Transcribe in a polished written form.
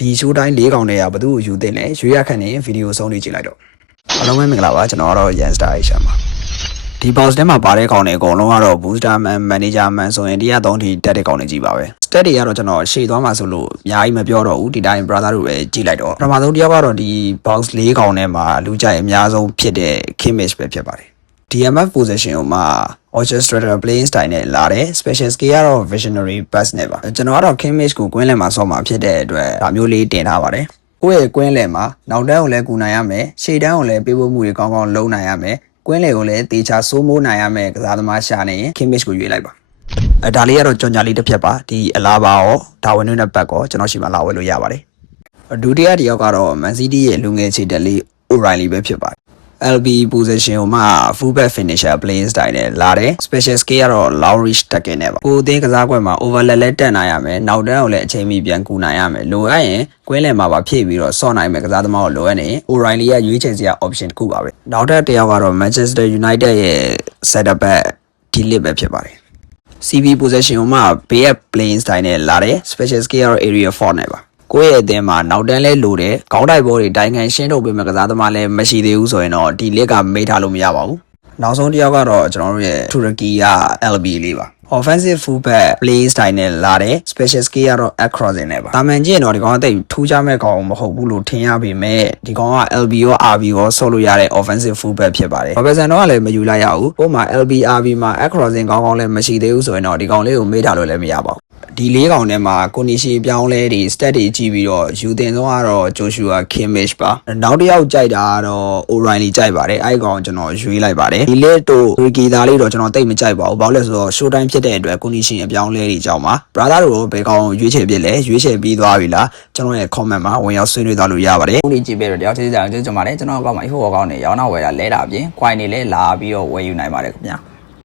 ဒီရှိုးတိုင်း၄កောင်တွေကဘသူ့ကိုယူတင်လဲရွေးရခန့်နေဗီဒီယိုဆုံးလေးကြည့်လိုက်တော့အားလုံးပဲမင်္ဂလာပါကျွန်တော်ကတော့ Youngster Asia ပါဒီ box ထဲမှာပါတဲ့ကောင်တွေအကုန်လုံးကတော့ booster man manager man ဆိုရင်103ထိတက်တဲ့ကောင်တွေကြီးပါပဲ stat တွေကတော့ကျွန်တော်ရှေ့သွားမှာဆိုလို့အများကြီးမပြောတော့ဘူးဒီတိုင်း brother တို့ပဲကြည့်လိုက်တော့ပထမဆုံးတစ်ယောက်ကတော့ဒီ box ၄កောင်ထဲမှာလူကြိုက်အများဆုံးဖြစ်တဲ့ Kimmich ပဲဖြစ်ပါတယ် DMF position ကိုမှ orchestrator playing style နဲ့လာတယ် special skill ကတော့ visionary pass နဲ့ပါကျွန်တော်ကတော့ Kimmich ကိုကွင်းလယ်မှာဆော့မှာဖြစ်တဲ့အတွက်ဒါမျိုးလေးတင်ထားပါတယ်ကိုယ့်ရဲ့ကွင်းလယ်မှာနောက်တန်းကိုလည်းကူနိုင်ရမယ်ရှေ့တန်းကိုလည်းပေးဖို့မှုတွေကောင်းကောင်းလုပ်နိုင်ရမယ်ကွင်းလယ်ကိုလည်းတေချာစိုးမိုးနိုင်ရမယ်ကစားသမားရှာနေရင် Kimmich ကိုရွေးလိုက်ပါဒါလေးကတော့ကြော်ညာလေးတစ်ဖြတ်ပါဒီအလားပါရောဒါဝင်နဲ့ဘက်ကောကျွန်တော်ရှိမှလာဝယ်လို့ရပါတယ်ဒုတိယတစ်ယောက်ကတော့ Man City ရဲ့လူငယ်ခြေတက်လေး O'Reilly ပဲဖြစ်ပါတယ်LB position ကိုမှ fullback finisher playing style နဲ့လာတယ် special skill ကတော့ Laurish တက်ခဲ့နေပါကိုအသင်းကစားကွက်မှာ overlap လက်တက်နိုင်ရမယ်နောက်တန်းကိုလည်းအချိန်မီပြန်ကူနိုင်ရမယ်လိုအပ်ရင်ကွင်းလယ်မှာပါဖြည့်ပြီးတော့ဆော့နိုင်မယ်ကစားသမားကိုလိုအပ်နေ O'Reilly ရဲ့ရွေးချယ်စရာ option တစ်ခုပါပဲနောက်ထပ်တစ်ယောက်ကတော့ Manchester United ရဲ့ setup back delete ပဲဖြစ်ပါတယ် CB position ကိုမှ back playing style နဲ့လာတယ် special skill ကတော့ area 4နဲ့ပါကိုယ့်ရဲ့အသင်းမှာနောက်တန်းလဲလိုတယ်ခေါင်းတိုက်ဘောတွေတိုင်းခံရှင်းထုတ်ပေးမဲ့ကစားသမားလည်းမရှိသေးဘူးဆိုရင်တော့ဒီလက်ကမေးထားလို့မရပါဘူးနောက်ဆုံးတစ်ယောက်ကတော့ကျွန်တော်တို့ရဲ့တူရကီက LB လေးပါ offensive fullback play style နဲ့လာတယ် special skill ကတော့ crossing နဲ့ပါတာမန်ကြီးတော့ဒီကောင်ကတိတ်ထူးခြားမဲ့ကောင်မဟုတ်ဘူးလို့ထင်ရပေမဲ့ဒီကောင်က LB ရော RB ရောဆော့လို့ရတဲ့ offensive fullback ဖြစ်ပါတယ် Robertson တော့လည်းမယူလိုက်ရဘူးပုံမှာ LB RB မှာ crossing ကောင်းကောင်းလည်းမရှိသေးဘူးဆိုရင်တော့ဒီကောင်လေးကိုမေးထားလို့လည်းမရပါဘူးဒီ၄កောင်ထဲမှာကိုနီရှီပြောင်းလဲတွေ stat တွေကြည့်ပြီးတော့ယူတင်ဆုံးကတော့ Joshua Kimmich ပါနောက်တစ်ယောက်ကြိုက်တာကတော့ O'Reilly ကြိုက်ပါတယ်အဲ့ကောင်ကျွန်တော်ရွေးလိုက်ပါတယ်ဒီလက်တို့ Ricky သားလေးတော့ကျွန်တော်တိတ်မကြိုက်ပါဘူးဘာလို့လဲဆိုတော့ show time ဖြစ်တဲ့အတွက်ကိုနီရှီအပြောင်းလဲတွေကြောင့်ပါ brother တို့ဘယ်ကောင်ရွေးချယ်ပြစ်လဲရွေးချယ်ပြီးသွားပြီလားကျွန်တော်ရဲ့ comment မှာဝင်ရောက်ဆွေးနွေးသွားလို့ရပါတယ်ခုနေ့ကြည့်ပေးတော့တယောက်ချင်းစီအောင်ကျေးဇူးတင်ပါတယ်ကျွန်တော်အကောင့်မှာ info အကောင့်တွေရောင်းတော့ဝယ်တာလဲတာအပြင် coin တွေလည်းလာပြီးတော့ဝယ်ယူနိုင်ပါတယ်ခင်ဗျာ